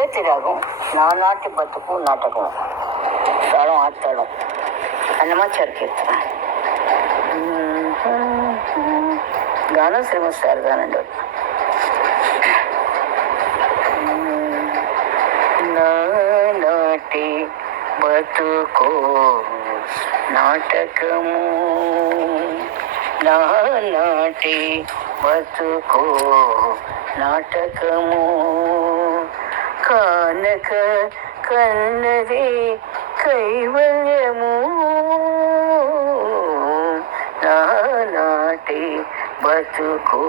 రేవతి రాగం నానాటి బతుకు నాటకం. తాళం ఆడతాడు అన్నమాచారు కీర్తన గానం శ్రీమతి శారదానండి నానాటి బతుకు నాటకము. నానాటి బతుకు నాటకము. కానక కన్నది కైవల్యము నాటి బతుకో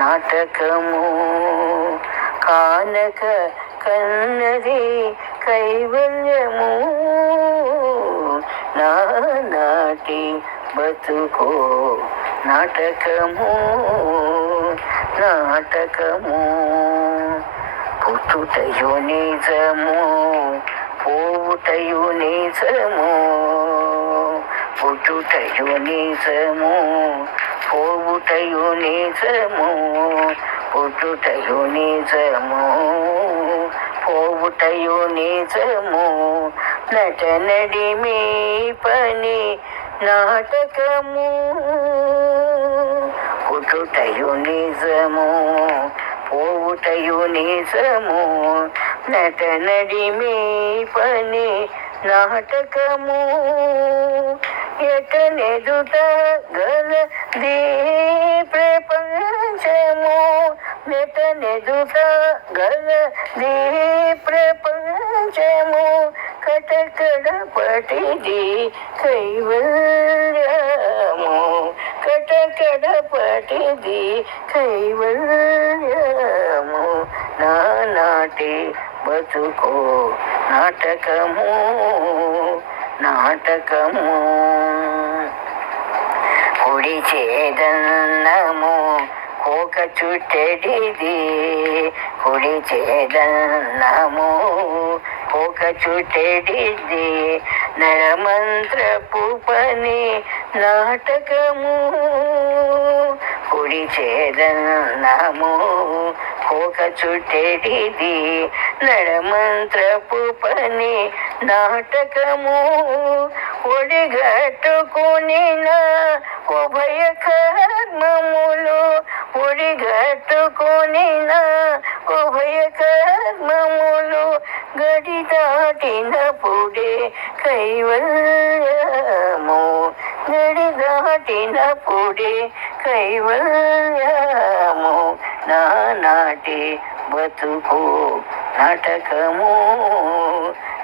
నాటకము కానక కన్నది కైవల్యము నాటి బతుకో నాటకము నాటకము పుట్టుటయు నిజము పోవుటయు నిజము పుట్టుటయు నిజము పోవుటయు నిజము పుట్టుటయు నిజము పోవుటయు నిజము నటనడి మీ పని నాటకము పుట్టుటయు నిజము పోవుటయు నిజము నటనడి మీ పని నాటకము. ఎటనెదుట గల దీ ప్రపంచము నెటనెదుట గల దీ ప్రపంచము. కటకడ పటిది కైవల్యము కటకడ పటిది కైవల్యము నానాటి బతుకో నాటకము నాటకము. కుడి చేదన్నము కోక చుట్టెడిది కుడి చేదన్నము కోక చుట్టెడిది నరమంత్రపు పని నాటకము కుడి చేదన్నము కోక చుట్టడిది నడమంత్రపు పని నాటకము ఒడిగట్టుకుని ఉభయ కర్మములు ఒడిగట్టుకుని ఉభయ కర్మములు గడి దాటినప్పుడే కైవల్యము గడి దాటినప్పుడే కైవల్యము నానాటి బతుకు నాటకము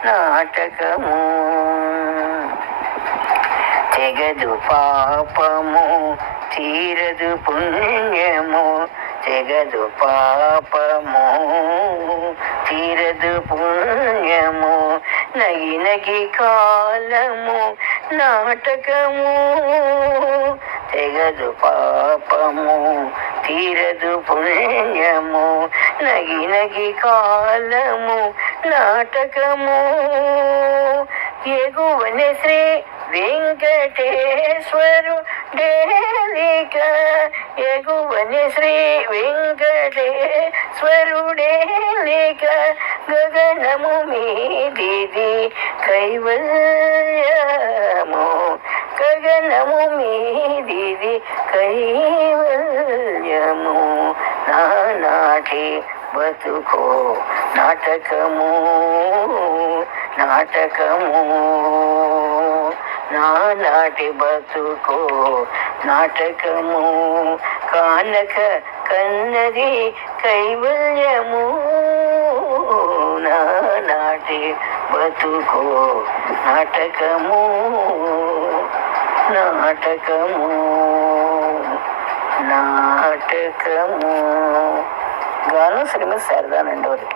నాటకము. తెగదు పాపము తీరదు పుణ్యము. తెగదు పాపము తీరదు పుణ్యము. నగి నగి కాలము నాటకము. తెగదు పాపము తీరదు పుణ్యము. నగి నగి కాలము నాటకము. ఎగువన శ్రీ వెంకటేశ్వరు డేలిక. ఎగువన శ్రీ వెంకటేశ్వరుడేలిక గగనము మీదిది కైవల్యము. గగనము మీదిది కైవ నానాటి బతుకో. నాటకము నాటకము. నానాటి బతుకో. నాటకము కానక కన్నది కైవల్యము. నానాటి బతుకో. నాటకము నాటకము. నాటకము గానం శ్రీమతి శారదానండి